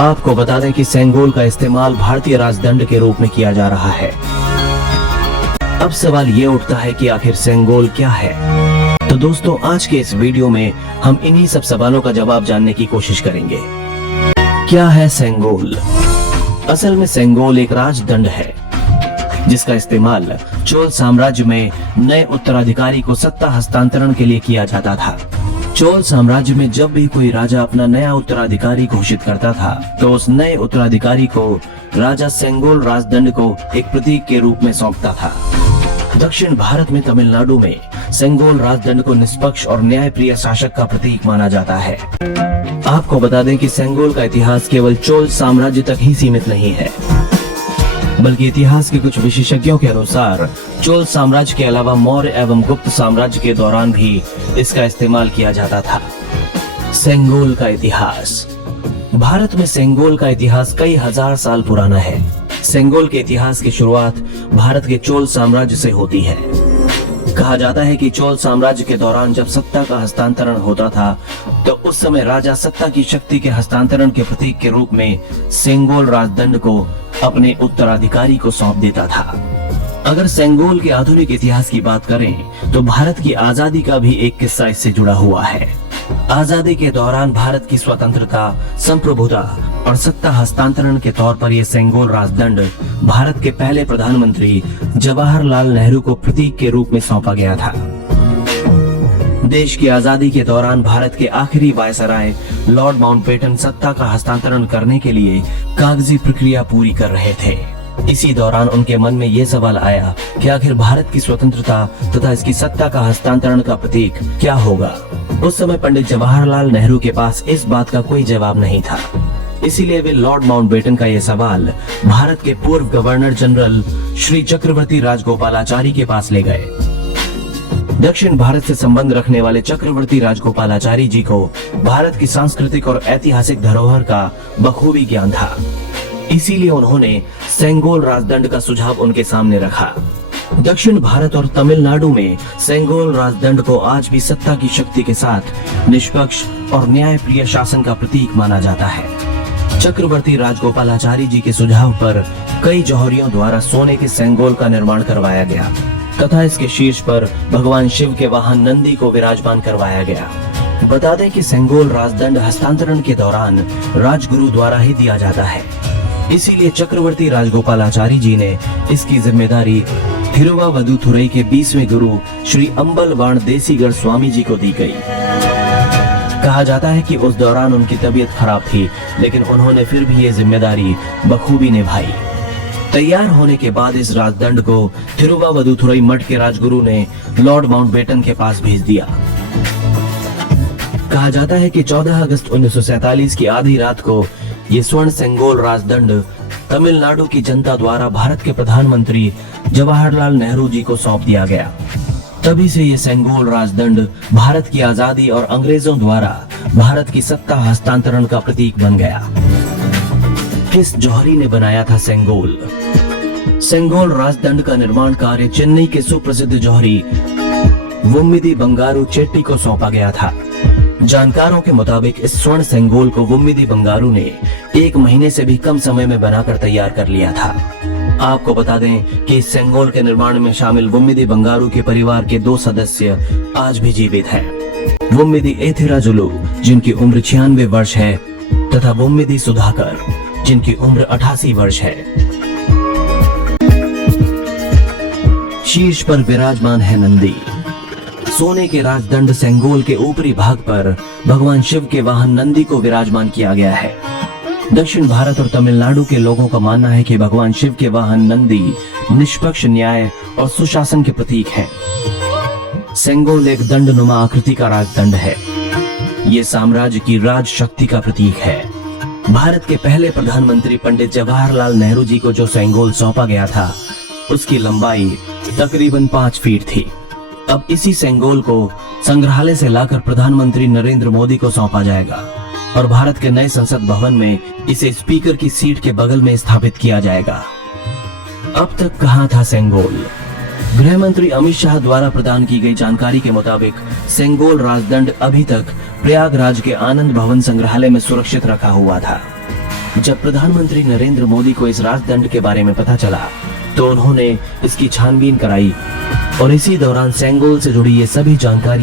आपको बता दें कि सेंगोल का इस्तेमाल भारतीय राजदंड के रूप में किया जा रहा है। अब सवाल ये उठता है कि आखिर सेंगोल क्या है। तो दोस्तों, आज के इस वीडियो में हम इन्हीं सब सवालों का जवाब जानने की कोशिश करेंगे। क्या है सेंगोल? असल में सेंगोल एक राजदंड है जिसका इस्तेमाल चोल साम्राज्य में नए उत्तराधिकारी को सत्ता हस्तांतरण के लिए किया जाता था। चोल साम्राज्य में जब भी कोई राजा अपना नया उत्तराधिकारी घोषित करता था तो उस नए उत्तराधिकारी को राजा सेंगोल राजदंड को एक प्रतीक के रूप में सौंपता था। दक्षिण भारत में तमिलनाडु में सेंगोल राजदंड को निष्पक्ष और न्यायप्रिय शासक का प्रतीक माना जाता है। आपको बता दें कि सेंगोल का इतिहास केवल चोल साम्राज्य तक ही सीमित नहीं है, बल्कि इतिहास के कुछ विशेषज्ञों के अनुसार चोल साम्राज्य के अलावा मौर्य एवं गुप्त साम्राज्य के दौरान भी इसका इस्तेमाल किया जाता था। सेंगोल का इतिहास। भारत में सेंगोल का इतिहास कई हजार साल पुराना है। सेंगोल के इतिहास की शुरुआत भारत के चोल साम्राज्य से होती है। कहा जाता है कि चोल साम्राज्य के दौरान जब सत्ता का हस्तांतरण होता था तो उस समय राजा सत्ता की शक्ति के हस्तांतरण के प्रतीक के रूप में सेंगोल राजदंड को अपने उत्तराधिकारी को सौंप देता था। अगर सेंगोल के आधुनिक इतिहास की बात करें तो भारत की आजादी का भी एक किस्सा इससे जुड़ा हुआ है। आजादी के दौरान भारत की स्वतंत्रता, संप्रभुता और सत्ता हस्तांतरण के तौर पर यह सेंगोल राजदंड भारत के पहले प्रधानमंत्री जवाहरलाल नेहरू को प्रतीक के रूप में सौंपा गया था। देश की आजादी के दौरान भारत के आखिरी वायसराय लॉर्ड माउंटबेटन सत्ता का हस्तांतरण करने के लिए कागजी प्रक्रिया पूरी कर रहे थे। इसी दौरान उनके मन में यह सवाल आया कि आखिर भारत की स्वतंत्रता तथा इसकी सत्ता का हस्तांतरण का प्रतीक क्या होगा। उस समय पंडित जवाहरलाल नेहरू के पास इस बात का कोई जवाब नहीं था। इसीलिए वे लॉर्ड माउंटबेटन का यह सवाल भारत के पूर्व गवर्नर जनरल श्री चक्रवर्ती राजगोपालाचारी के पास ले गए। दक्षिण भारत से संबंध रखने वाले चक्रवर्ती राजगोपालाचारी जी को भारत की सांस्कृतिक और ऐतिहासिक धरोहर का बखूबी ज्ञान था। इसीलिए उन्होंने सेंगोल राजदंड का सुझाव उनके सामने रखा। दक्षिण भारत और तमिलनाडु में सेंगोल राजदंड को आज भी सत्ता की शक्ति के साथ निष्पक्ष और न्यायप्रिय शासन का प्रतीक माना जाता है। चक्रवर्ती राजगोपालाचारी जी के सुझाव पर कई जौहरियों द्वारा सोने के सेंगोल का निर्माण करवाया गया तथा इसके शीर्ष पर भगवान शिव के वाहन नंदी को विराजमान करवाया गया। बता दें कि सेंगोल राजदंड हस्तांतरण के दौरान राजगुरु द्वारा ही दिया जाता है। इसीलिए चक्रवर्ती राजगोपालाचारी जी ने इसकी जिम्मेदारी थिरुवावदुथुरई के 20वें गुरु श्री अंबलवाण देसीगढ़ स्वामी जी को दी गई। कहा जाता है कि उस दौरान उनकी तबीयत खराब थी, लेकिन उन्होंने फिर भी ये जिम्मेदारी बखूबी निभाई। तैयार होने के बाद इस राजदंड को थिरुवावदुथुरई मठ के राजगुरु ने लॉर्ड माउंटबेटन के पास भेज दिया। कहा जाता है कि 14 अगस्त 1947 की आधी रात को ये स्वर्ण सेंगोल राजदंड तमिलनाडु की जनता द्वारा भारत के प्रधानमंत्री जवाहरलाल नेहरू जी को सौंप दिया गया। तभी से ये सेंगोल राजदंड भारत की आजादी और अंग्रेजों द्वारा भारत की सत्ता हस्तांतरण का प्रतीक बन गया। किस जौहरी ने बनाया था सेंगोल? सेंगोल राजदंड का निर्माण कार्य चेन्नई के सुप्रसिद्ध जौहरी वुम्मिदी बंगारू चेट्टी को सौंपा गया था। जानकारों के मुताबिक इस स्वर्ण सेंगोल को वुम्मिदी बंगारू ने 1 महीने से भी कम समय में बनाकर तैयार कर लिया था। आपको बता दें कि इस सेंगोल के निर्माण में शामिल वुम्मिदी बंगारू के परिवार के 2 सदस्य आज भी जीवित हैं। वुम्मिदी एथिराजुलु जिनकी उम्र 96 वर्ष है तथा वुम्मिदी सुधाकर जिनकी उम्र 88 वर्ष है। शीर्ष पर विराजमान है नंदी। सोने के राजदंड सेंगोल के ऊपरी भाग पर भगवान शिव के वाहन नंदी को विराजमान किया गया है। दक्षिण भारत और तमिलनाडु के लोगों का मानना है कि भगवान शिव के वाहन नंदी निष्पक्ष न्याय और सुशासन के प्रतीक हैं। सेंगोल एक दंडनुमा आकृति का राजदंड है। ये साम्राज्य की राज शक्ति का प्रतीक है। भारत के पहले प्रधानमंत्री पंडित जवाहरलाल नेहरू जी को जो सेंगोल सौंपा गया था उसकी लंबाई तकरीबन 5 फीट थी। अब इसी सेंगोल को संग्रहालय से लाकर प्रधानमंत्री नरेंद्र मोदी को सौंपा जाएगा और भारत के नए संसद भवन में इसे स्पीकर की सीट के बगल में स्थापित किया जाएगा। अब तक कहां था सेंगोल? गृह मंत्री अमित शाह द्वारा प्रदान की गई जानकारी के मुताबिक सेंगोल राजदंड अभी तक प्रयागराज के आनंद भवन संग्रहालय में सुरक्षित रखा हुआ था। जब प्रधानमंत्री नरेंद्र मोदी को इस राजदंड के बारे में पता चला तो उन्होंने इसकी छानबीन कराई और इसी दौरान सेंगोल से जुड़ी ये सभी जानकारियां